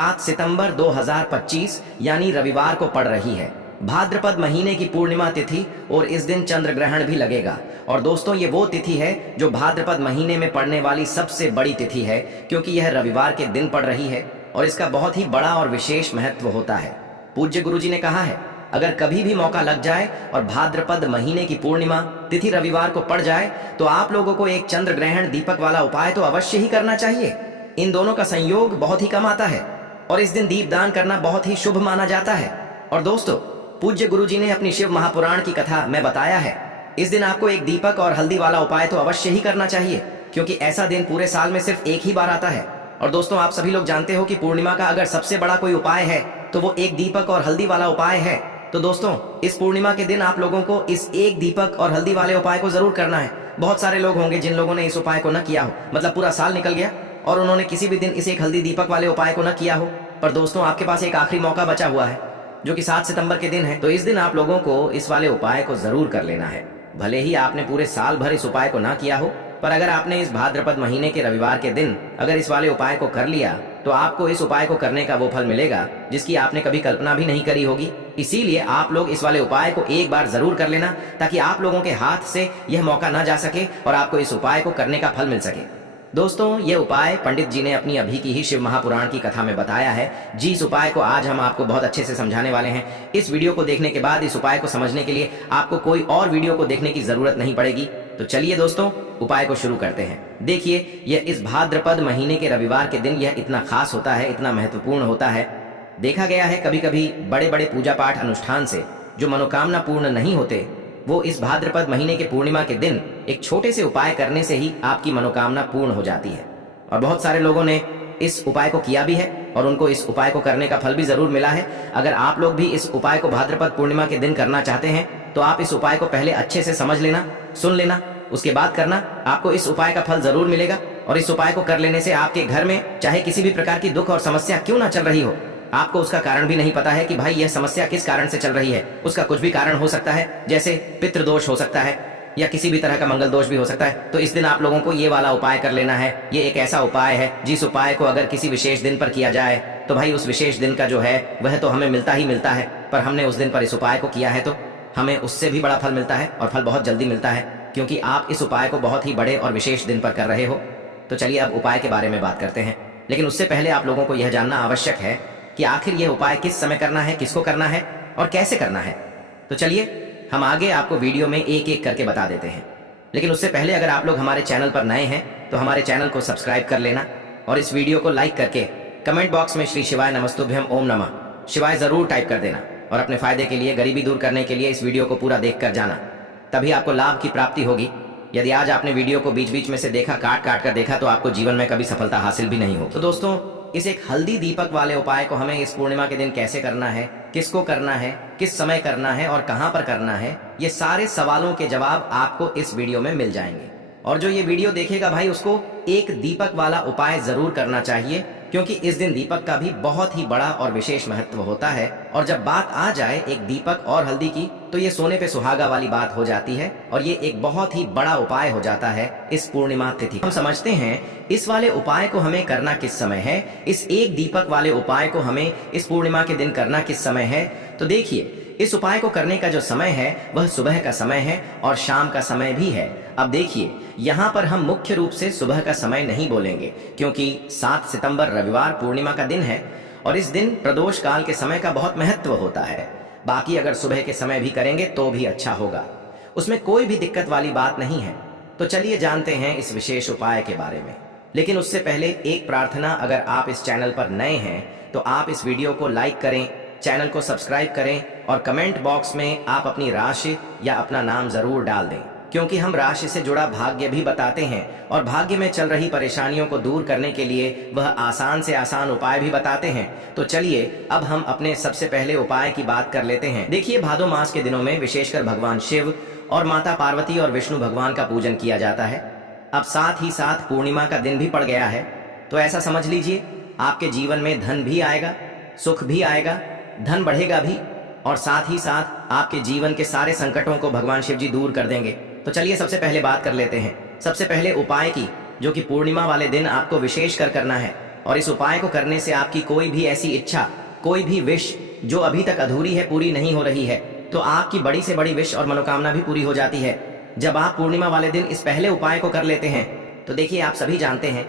7 सितंबर 2025 यानी रविवार को पड़ रही है। भाद्रपद महीने की पूर्णिमा तिथि और इस दिन चंद्र ग्रहण भी लगेगा। और दोस्तों, ये वो तिथि है जो भाद्रपद महीने में पड़ने वाली सबसे बड़ी तिथि है, क्योंकि यह रविवार के दिन पड़ रही है और इसका बहुत ही बड़ा और विशेष महत्व होता है। पूज्य गुरुजी ने कहा है, अगर कभी भी मौका लग जाए और भाद्रपद महीने की पूर्णिमा तिथि रविवार को पड़ जाए तो आप लोगों को एक चंद्र ग्रहण दीपक वाला उपाय तो अवश्य ही करना चाहिए। इन दोनों का संयोग बहुत ही कम आता है और इस दिन दीपदान करना बहुत ही शुभ माना जाता है। और दोस्तों, पूज्य गुरुजी ने अपनी शिव महापुराण की कथा में बताया है, इस दिन आपको एक दीपक और हल्दी वाला उपाय तो अवश्य ही करना चाहिए, क्योंकि ऐसा दिन पूरे साल में सिर्फ एक ही बार आता है। और दोस्तों, आप सभी लोग जानते हो कि पूर्णिमा का अगर सबसे बड़ा कोई उपाय है तो वो एक दीपक और हल्दी वाला उपाय है। तो दोस्तों, इस पूर्णिमा के दिन आप लोगों को इस एक दीपक और हल्दी वाले उपाय को जरूर करना है। बहुत सारे लोग होंगे जिन लोगों ने इस उपाय को न किया हो, मतलब पूरा साल निकल गया और उन्होंने किसी भी दिन इस एक हल्दी दीपक वाले उपाय को न किया हो। पर दोस्तों, आपके पास एक आखिरी मौका बचा हुआ है, जो कि 7 सितंबर के दिन है। तो इस दिन आप लोगों को इस वाले उपाय को जरूर कर लेना है। भले ही आपने पूरे साल भर इस उपाय को ना किया हो, पर अगर आपने इस भाद्रपद महीने के रविवार के दिन अगर इस वाले उपाय को कर लिया तो आपको इस उपाय को करने का वो फल मिलेगा जिसकी आपने कभी कल्पना भी नहीं करी होगी। इसीलिए आप लोग इस वाले उपाय को एक बार जरूर कर लेना, ताकि आप लोगों के हाथ से यह मौका ना जा सके और आपको इस उपाय को करने का फल मिल सके। दोस्तों, ये उपाय पंडित जी ने अपनी अभी की ही शिव महापुराण की कथा में बताया है। जी, इस उपाय को आज हम आपको बहुत अच्छे से समझाने वाले हैं। इस वीडियो को देखने के बाद इस उपाय को समझने के लिए आपको कोई और वीडियो को देखने की जरूरत नहीं पड़ेगी। तो चलिए दोस्तों, उपाय को शुरू करते हैं। देखिए, यह इस भाद्रपद महीने के रविवार के दिन यह इतना खास होता है, इतना महत्वपूर्ण होता है। देखा गया है कभी कभी बड़े बड़े पूजा पाठ अनुष्ठान से जो मनोकामना पूर्ण नहीं होते, वो इस भाद्रपद महीने के पूर्णिमा के दिन एक छोटे से उपाय करने से ही आपकी मनोकामना पूर्ण हो जाती है। और बहुत सारे लोगों ने इस उपाय को किया भी है और उनको इस उपाय को करने का फल भी जरूर मिला है। अगर आप लोग भी इस उपाय को भाद्रपद पूर्णिमा के दिन करना चाहते हैं तो आप इस उपाय को पहले अच्छे से समझ लेना, सुन लेना, उसके बाद करना। आपको इस उपाय का फल जरूर मिलेगा। और इस उपाय को कर लेने से आपके घर में चाहे किसी भी प्रकार की दुख और समस्या क्यों ना चल रही हो, आपको उसका कारण भी नहीं पता है कि भाई यह समस्या किस कारण से चल रही है। उसका कुछ भी कारण हो सकता है, जैसे पितृदोष हो सकता है या किसी भी तरह का मंगल दोष भी हो सकता है। तो इस दिन आप लोगों को ये वाला उपाय कर लेना है। ये एक ऐसा उपाय है जिस उपाय को अगर किसी विशेष दिन पर किया जाए तो भाई उस विशेष दिन का जो है वह तो हमें मिलता ही मिलता है, पर हमने उस दिन पर इस उपाय को किया है तो हमें उससे भी बड़ा फल मिलता है और फल बहुत जल्दी मिलता है, क्योंकि आप इस उपाय को बहुत ही बड़े और विशेष दिन पर कर रहे हो। तो चलिए अब उपाय के बारे में बात करते हैं, लेकिन उससे पहले आप लोगों को यह जानना आवश्यक है कि आखिर यह उपाय किस समय करना है, किसको करना है और कैसे करना है। तो चलिए हम आगे आपको वीडियो में एक एक करके बता देते हैं। लेकिन उससे पहले अगर आप लोग हमारे चैनल पर नए हैं तो हमारे चैनल को सब्सक्राइब कर लेना और इस वीडियो को लाइक करके कमेंट बॉक्स में श्री शिवाय नमस्तुभ्यम ओम नमः शिवाय जरूर टाइप कर देना। और अपने फायदे के लिए, गरीबी दूर करने के लिए इस वीडियो को पूरा देख कर जाना, तभी आपको लाभ की प्राप्ति होगी। यदि आज आपने वीडियो को बीच बीच में से देखा, काट काट कर देखा, तो आपको जीवन में कभी सफलता हासिल भी नहीं हो। तो दोस्तों, इस एक हल्दी दीपक वाले उपाय को हमें इस पूर्णिमा के दिन कैसे करना है, किसको करना है, किस समय करना है और कहां पर करना है, ये सारे सवालों के जवाब आपको इस वीडियो में मिल जाएंगे। और जो ये वीडियो देखेगा भाई, उसको एक दीपक वाला उपाय जरूर करना चाहिए, क्योंकि इस दिन दीपक का भी बहुत ही बड़ा और विशेष महत्व होता है। और जब बात आ जाए एक दीपक और हल्दी की, तो ये सोने पे सुहागा वाली बात हो जाती है और ये एक बहुत ही बड़ा उपाय हो जाता है इस पूर्णिमा तिथि। हम समझते हैं इस वाले उपाय को हमें करना किस समय है, इस एक दीपक वाले उपाय को हमें इस पूर्णिमा के दिन करना किस समय है। तो देखिए, इस उपाय को करने का जो समय है वह सुबह का समय है और शाम का समय भी है। अब देखिए, यहाँ पर हम मुख्य रूप से सुबह का समय नहीं बोलेंगे, क्योंकि 7 सितंबर रविवार पूर्णिमा का दिन है और इस दिन प्रदोष काल के समय का बहुत महत्व होता है। बाकी अगर सुबह के समय भी करेंगे तो भी अच्छा होगा, उसमें कोई भी दिक्कत वाली बात नहीं है। तो चलिए जानते हैं इस विशेष उपाय के बारे में। लेकिन उससे पहले एक प्रार्थना, अगर आप इस चैनल पर नए हैं तो आप इस वीडियो को लाइक करें, चैनल को सब्सक्राइब करें और कमेंट बॉक्स में आप अपनी राशि या अपना नाम जरूर डाल दें, क्योंकि हम राशि से जुड़ा भाग्य भी बताते हैं और भाग्य में चल रही परेशानियों को दूर करने के लिए वह आसान से आसान उपाय भी बताते हैं। तो चलिए अब हम अपने सबसे पहले उपाय की बात कर लेते हैं। देखिए, भादो मास के दिनों में विशेषकर भगवान शिव और माता पार्वती और विष्णु भगवान का पूजन किया जाता है। अब साथ ही साथ पूर्णिमा का दिन भी पड़ गया है, तो ऐसा समझ लीजिए आपके जीवन में धन भी आएगा, सुख भी आएगा, धन बढ़ेगा भी, और साथ ही साथ आपके जीवन के सारे संकटों को भगवान शिव जी दूर कर देंगे। तो चलिए सबसे पहले बात कर लेते हैं सबसे पहले उपाय की, जो कि पूर्णिमा वाले दिन आपको विशेष कर करना है। और इस उपाय को करने से आपकी कोई भी ऐसी इच्छा, कोई भी विश जो अभी तक अधूरी है, पूरी नहीं हो रही है, तो आपकी बड़ी से बड़ी विश और मनोकामना भी पूरी हो जाती है जब आप पूर्णिमा वाले दिन इस पहले उपाय को कर लेते हैं। तो देखिए, आप सभी जानते हैं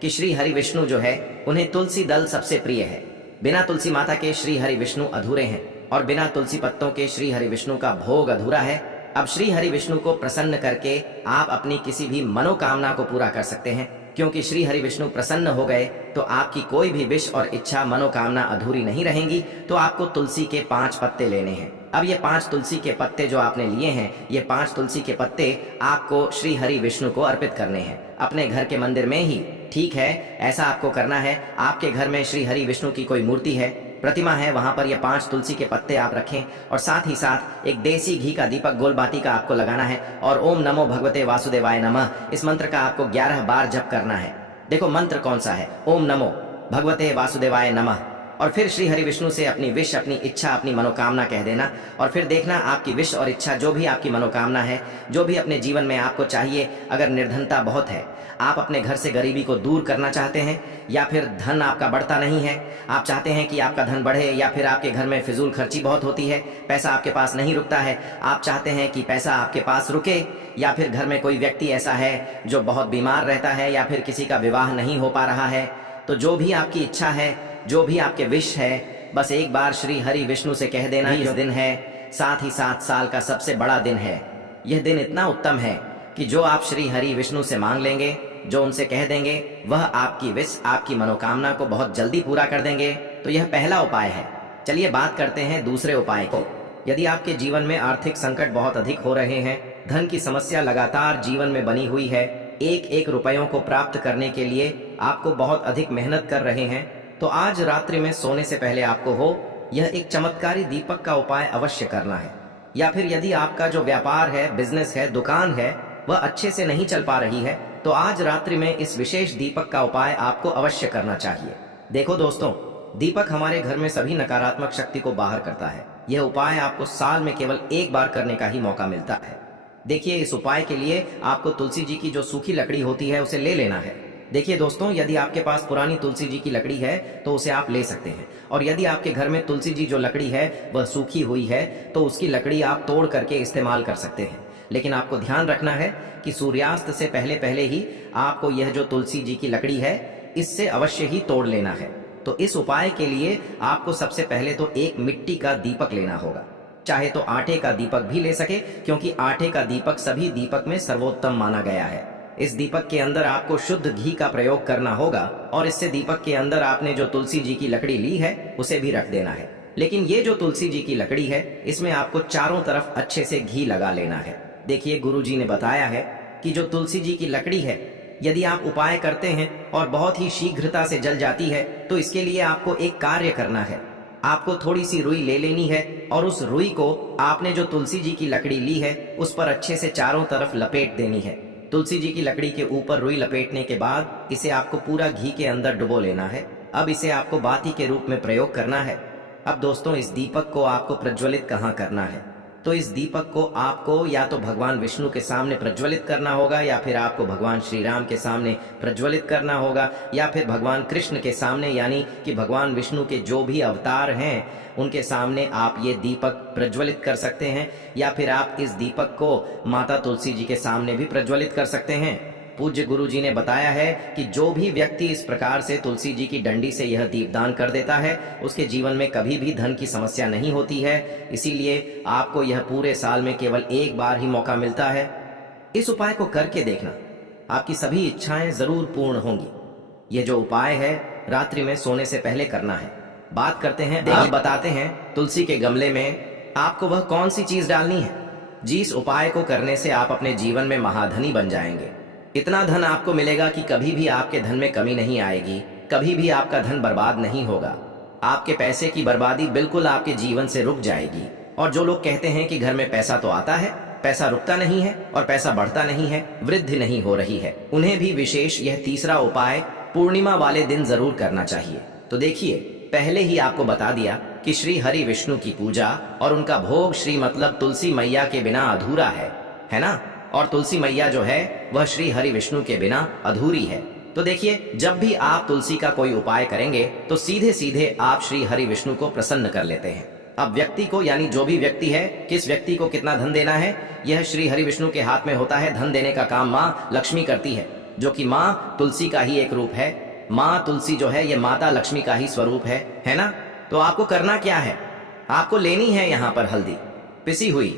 कि श्री हरि विष्णु जो है, उन्हें तुलसी दल सबसे प्रिय है। बिना तुलसी माता के श्री हरि विष्णु अधूरे हैं और बिना तुलसी पत्तों के श्री हरि विष्णु का भोग अधूरा है। अब श्री हरि विष्णु को प्रसन्न करके आप अपनी किसी भी मनोकामना को पूरा कर सकते हैं, क्योंकि श्री हरि विष्णु प्रसन्न हो गए तो आपकी कोई भी विश और इच्छा, मनोकामना अधूरी नहीं रहेंगी। तो आपको तुलसी के 5 पत्ते लेने हैं। अब ये 5 तुलसी के पत्ते जो आपने लिए हैं, ये 5 तुलसी के पत्ते आपको श्री हरि विष्णु को अर्पित करने हैं, अपने घर के मंदिर में ही। ठीक है, ऐसा आपको करना है। आपके घर में श्री हरि विष्णु की कोई मूर्ति है, प्रतिमा है, वहां पर ये 5 तुलसी के पत्ते आप रखें और साथ ही साथ एक देसी घी का दीपक गोलबाती का आपको लगाना है और ओम नमो भगवते वासुदेवाय नमः, इस मंत्र का आपको 11 बार जप करना है। देखो मंत्र कौन सा है, ओम नमो भगवते वासुदेवाय नमः। और फिर श्री हरि विष्णु से अपनी विश, अपनी इच्छा, अपनी मनोकामना कह देना और फिर देखना आपकी विश और इच्छा, जो भी आपकी मनोकामना है, जो भी अपने जीवन में आपको चाहिए। अगर निर्धनता बहुत है, आप अपने घर से गरीबी को दूर करना चाहते हैं, या फिर धन आपका बढ़ता नहीं है, आप चाहते हैं कि आपका धन बढ़े, या फिर आपके घर में फिजूल खर्ची बहुत होती है, पैसा आपके पास नहीं रुकता है, आप चाहते हैं कि पैसा आपके पास रुके, या फिर घर में कोई व्यक्ति ऐसा है जो बहुत बीमार रहता है, या फिर किसी का विवाह नहीं हो पा रहा है, तो जो भी आपकी इच्छा है, जो भी आपके विश है, बस एक बार श्री हरि विष्णु से कह देना। इस दिन है, साथ ही साथ साल का सबसे बड़ा दिन है। यह दिन इतना उत्तम है कि जो आप श्री हरि विष्णु से मांग लेंगे, जो उनसे कह देंगे, वह आपकी विश, आपकी मनोकामना को बहुत जल्दी पूरा कर देंगे। तो यह पहला उपाय है। चलिए बात करते हैं दूसरे उपाय की। यदि आपके जीवन में आर्थिक संकट बहुत अधिक हो रहे हैं, धन की समस्या लगातार जीवन में बनी हुई है, एक एक रुपयों को प्राप्त करने के लिए आपको बहुत अधिक मेहनत कर रहे हैं, तो आज रात्रि में सोने से पहले आपको यह एक चमत्कारी दीपक का उपाय अवश्य करना है। या फिर यदि आपका जो व्यापार है, बिजनेस है, दुकान है, वह अच्छे से नहीं चल पा रही है, तो आज रात्रि में इस विशेष दीपक का उपाय आपको अवश्य करना चाहिए। देखो दोस्तों, दीपक हमारे घर में सभी नकारात्मक शक्ति को बाहर करता है। यह उपाय आपको साल में केवल एक बार करने का ही मौका मिलता है। देखिए, इस उपाय के लिए आपको तुलसी जी की जो सूखी लकड़ी होती है, उसे ले लेना है। देखिए दोस्तों, यदि आपके पास पुरानी तुलसी जी की लकड़ी है तो उसे आप ले सकते हैं, और यदि आपके घर में तुलसी जी जो लकड़ी है वह सूखी हुई है, तो उसकी लकड़ी आप तोड़ करके इस्तेमाल कर सकते हैं। लेकिन आपको ध्यान रखना है कि सूर्यास्त से पहले पहले ही आपको यह जो तुलसी जी की लकड़ी है, इससे अवश्य ही तोड़ लेना है। तो इस उपाय के लिए आपको सबसे पहले तो एक मिट्टी का दीपक लेना होगा। चाहे तो आटे का दीपक भी ले सके, क्योंकि आटे का दीपक सभी दीपक में सर्वोत्तम माना गया है। इस दीपक के अंदर आपको शुद्ध घी का प्रयोग करना होगा, और इससे दीपक के अंदर आपने जो तुलसी जी की लकड़ी ली है उसे भी रख देना है। लेकिन ये जो तुलसी जी की लकड़ी है, इसमें आपको चारों तरफ अच्छे से घी लगा लेना है। देखिए, गुरु जी ने बताया है कि जो तुलसी जी की लकड़ी है, यदि आप उपाय करते हैं और बहुत ही शीघ्रता से जल जाती है, तो इसके लिए आपको एक कार्य करना है। आपको थोड़ी सी रुई ले लेनी है और उस रुई को आपने जो तुलसी जी की लकड़ी ली है उस पर अच्छे से चारों तरफ लपेट देनी है। तुलसी जी की लकड़ी के ऊपर रुई लपेटने के बाद इसे आपको पूरा घी के अंदर डुबो लेना है। अब इसे आपको बाती के रूप में प्रयोग करना है। अब दोस्तों, इस दीपक को आपको प्रज्वलित कहाँ करना है? तो इस दीपक को आपको या तो भगवान विष्णु के सामने प्रज्वलित करना होगा, या फिर आपको भगवान श्री राम के सामने प्रज्वलित करना होगा, या फिर भगवान कृष्ण के सामने, यानी कि भगवान विष्णु के जो भी अवतार हैं उनके सामने आप ये दीपक प्रज्वलित कर सकते हैं। या फिर आप इस दीपक को माता तुलसी जी के सामने भी प्रज्वलित कर सकते हैं। पूज्य गुरु जी ने बताया है कि जो भी व्यक्ति इस प्रकार से तुलसी जी की डंडी से यह दीपदान कर देता है, उसके जीवन में कभी भी धन की समस्या नहीं होती है। इसीलिए आपको यह पूरे साल में केवल एक बार ही मौका मिलता है। इस उपाय को करके देखना, आपकी सभी इच्छाएं जरूर पूर्ण होंगी। यह जो उपाय है रात्रि में सोने से पहले करना है। बात करते हैं, आप बताते हैं तुलसी के गमले में आपको वह कौन सी चीज डालनी है जिस उपाय को करने से आप अपने जीवन में महाधनी बन जाएंगे। इतना धन आपको मिलेगा कि कभी भी आपके धन में कमी नहीं आएगी, कभी भी आपका धन बर्बाद नहीं होगा। आपके पैसे की बर्बादी बिल्कुल आपके जीवन से रुक जाएगी। और जो लोग कहते हैं कि घर में पैसा तो आता है, पैसा रुकता नहीं है और पैसा बढ़ता नहीं है, वृद्धि नहीं हो रही है, उन्हें भी विशेष यह तीसरा उपाय पूर्णिमा वाले दिन जरूर करना चाहिए। तो देखिए, पहले ही आपको बता दिया कि श्री हरि विष्णु की पूजा और उनका भोग श्री मतलब तुलसी मैया के बिना अधूरा है ना? और तुलसी मैया जो है वह श्री हरि विष्णु के बिना अधूरी है। तो देखिए, जब भी आप तुलसी का कोई उपाय करेंगे तो सीधे सीधे आप श्री हरि विष्णु को प्रसन्न कर लेते हैं। अब व्यक्ति को, यानी जो भी व्यक्ति है, किस व्यक्ति को कितना धन देना है, यह श्री हरि विष्णु के हाथ में होता है। धन देने का काम माँ लक्ष्मी करती है, जो कि माँ तुलसी का ही एक रूप है। माँ तुलसी जो है, ये माता लक्ष्मी का ही स्वरूप है ना। तो आपको करना क्या है, आपको लेनी है यहाँ पर हल्दी पिसी हुई,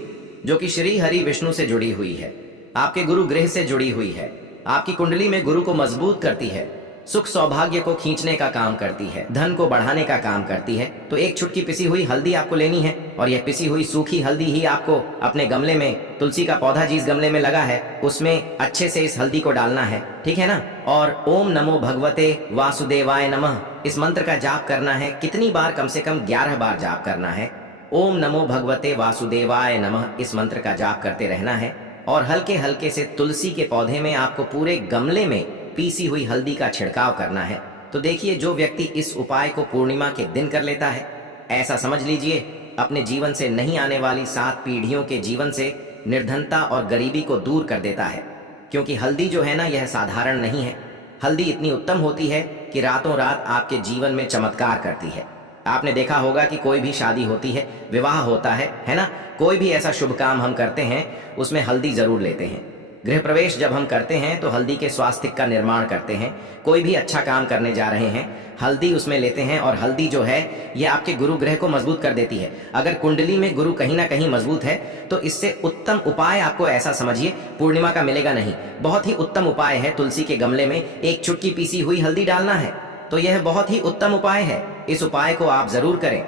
जो कि श्री हरि विष्णु से जुड़ी हुई है, आपके गुरु गृह से जुड़ी हुई है, आपकी कुंडली में गुरु को मजबूत करती है, सुख सौभाग्य को खींचने का काम करती है, धन को बढ़ाने का काम करती है। तो एक चुटकी पिसी हुई हल्दी आपको लेनी है, और यह पिसी हुई सूखी हल्दी ही आपको अपने गमले में, तुलसी का पौधा जिस गमले में लगा है उसमें अच्छे से इस हल्दी को डालना है, ठीक है ना। और ओम नमो भगवते वासुदेवाय नमः इस मंत्र का जाप करना है। कितनी बार? कम से कम 11 बार जाप करना है। ओम नमो भगवते वासुदेवाय नमः इस मंत्र का जाप करते रहना है, और हल्के हल्के से तुलसी के पौधे में आपको पूरे गमले में पीसी हुई हल्दी का छिड़काव करना है। तो देखिए, जो व्यक्ति इस उपाय को पूर्णिमा के दिन कर लेता है, ऐसा समझ लीजिए अपने जीवन से नहीं आने वाली 7 पीढ़ियों के जीवन से निर्धनता और गरीबी को दूर कर देता है। क्योंकि हल्दी जो है ना, यह साधारण नहीं है। हल्दी इतनी उत्तम होती है कि रातों रात आपके जीवन में चमत्कार करती है। आपने देखा होगा कि कोई भी शादी होती है, विवाह होता है ना, कोई भी ऐसा शुभ काम हम करते हैं उसमें हल्दी जरूर लेते हैं। गृह प्रवेश जब हम करते हैं तो हल्दी के स्वास्तिक का निर्माण करते हैं। कोई भी अच्छा काम करने जा रहे हैं, हल्दी उसमें लेते हैं, और हल्दी जो है ये आपके गुरु ग्रह को मजबूत कर देती है। अगर कुंडली में गुरु कहीं ना कहीं मजबूत है तो इससे उत्तम उपाय आपको, ऐसा समझिए, पूर्णिमा का मिलेगा नहीं। बहुत ही उत्तम उपाय है, तुलसी के गमले में एक चुटकी पीसी हुई हल्दी डालना है। तो यह बहुत ही उत्तम उपाय है, इस उपाय को आप जरूर करें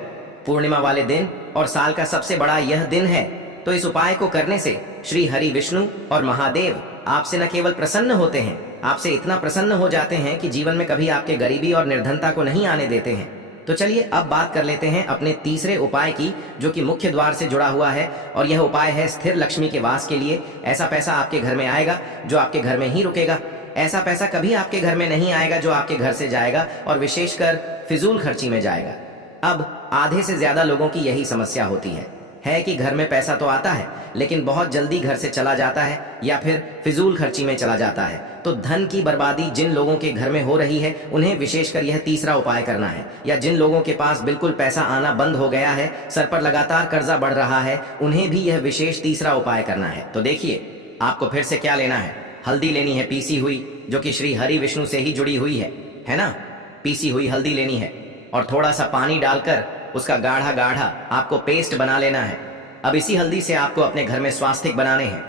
पूर्णिमा वाले दिन, और साल का सबसे बड़ा यह दिन है। तो इस उपाय को करने से श्री हरि विष्णु और महादेव आपसे न केवल प्रसन्न होते हैं, आपसे इतना प्रसन्न हो जाते हैं कि जीवन में कभी आपके गरीबी और निर्धनता को नहीं आने देते हैं। तो चलिए अब बात कर लेते हैं अपने तीसरे उपाय की, जो कि मुख्य द्वार से जुड़ा हुआ है, और यह उपाय है स्थिर लक्ष्मी के वास के लिए। ऐसा पैसा आपके घर में आएगा जो आपके घर में ही रुकेगा। ऐसा पैसा कभी आपके घर में नहीं आएगा जो आपके घर से जाएगा, और विशेषकर फिजूल खर्ची में जाएगा। अब आधे से ज्यादा लोगों की यही समस्या होती है कि घर में पैसा तो आता है लेकिन बहुत जल्दी घर से चला जाता है, या फिर फिजूल खर्ची में चला जाता है। तो धन की बर्बादी जिन लोगों के घर में हो रही है उन्हें विशेषकर यह तीसरा उपाय करना है। या जिन लोगों के पास बिल्कुल पैसा आना बंद हो गया है, सर पर लगातार कर्जा बढ़ रहा है, उन्हें भी यह विशेष तीसरा उपाय करना है। तो देखिए, आपको फिर से क्या लेना है, हल्दी लेनी है पीसी हुई, जो कि श्री हरि विष्णु से ही जुड़ी हुई है ना। पीसी हुई हल्दी लेनी है, और थोड़ा सा पानी डालकर उसका गाढ़ा गाढ़ा आपको पेस्ट बना लेना है। अब इसी हल्दी से आपको अपने घर में स्वास्तिक बनाने हैं।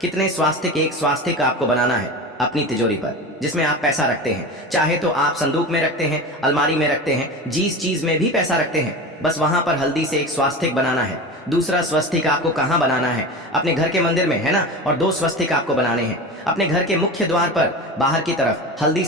कितने स्वास्तिक? एक स्वास्तिक आपको बनाना है अपनी तिजोरी पर, जिसमें आप पैसा रखते हैं। चाहे तो आप संदूक में रखते हैं, अलमारी में रखते हैं, जिस चीज में भी पैसा रखते हैं, बस वहां पर हल्दी से एक स्वास्तिक बनाना है। दूसरा स्वस्तिक आपको कहाँ बनाना है? अपने घर के मंदिर में, है ना। और 2 स्वस्तिक आपको बनाने हैं अपने घर के मुख्य द्वार पर बाहर की तरफ। हल्दी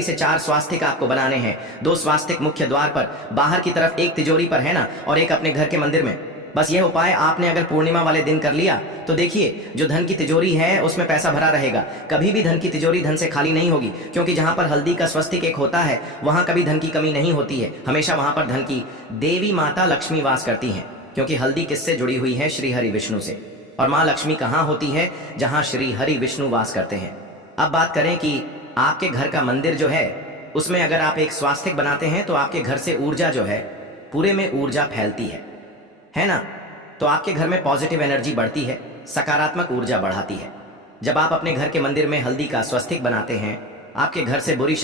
से 4 स्वास्तिक आपको बनाने हैं। 2 स्वास्तिक मुख्य द्वार पर बाहर की तरफ, एक तिजोरी पर, है ना, और एक अपने घर के मंदिर में। बस यह उपाय आपने अगर पूर्णिमा वाले दिन कर लिया तो देखिए, जो धन की तिजोरी है उसमें पैसा भरा रहेगा। कभी भी धन की तिजोरी धन से खाली नहीं होगी, क्योंकि जहां पर हल्दी का स्वस्तिक एक होता है वहां कभी धन की कमी नहीं होती है। हमेशा वहां पर धन की देवी माता लक्ष्मी वास करती हैं, क्योंकि हल्दी किससे जुड़ी हुई है? श्री हरि विष्णु से। और माँ लक्ष्मी कहाँ होती है? जहाँ श्री हरि विष्णु वास करते हैं। अब बात करें कि आपके घर का मंदिर जो है उसमें अगर आप एक स्वास्तिक बनाते हैं तो आपके घर से ऊर्जा जो है, पूरे में ऊर्जा फैलती है ना। तो आपके घर में पॉजिटिव एनर्जी बढ़ती है, सकारात्मक ऊर्जा बढ़ाती है। जब आप अपने घर के मंदिर में हल्दी का स्वस्तिक बनाते हैं, आपके घर से बुरी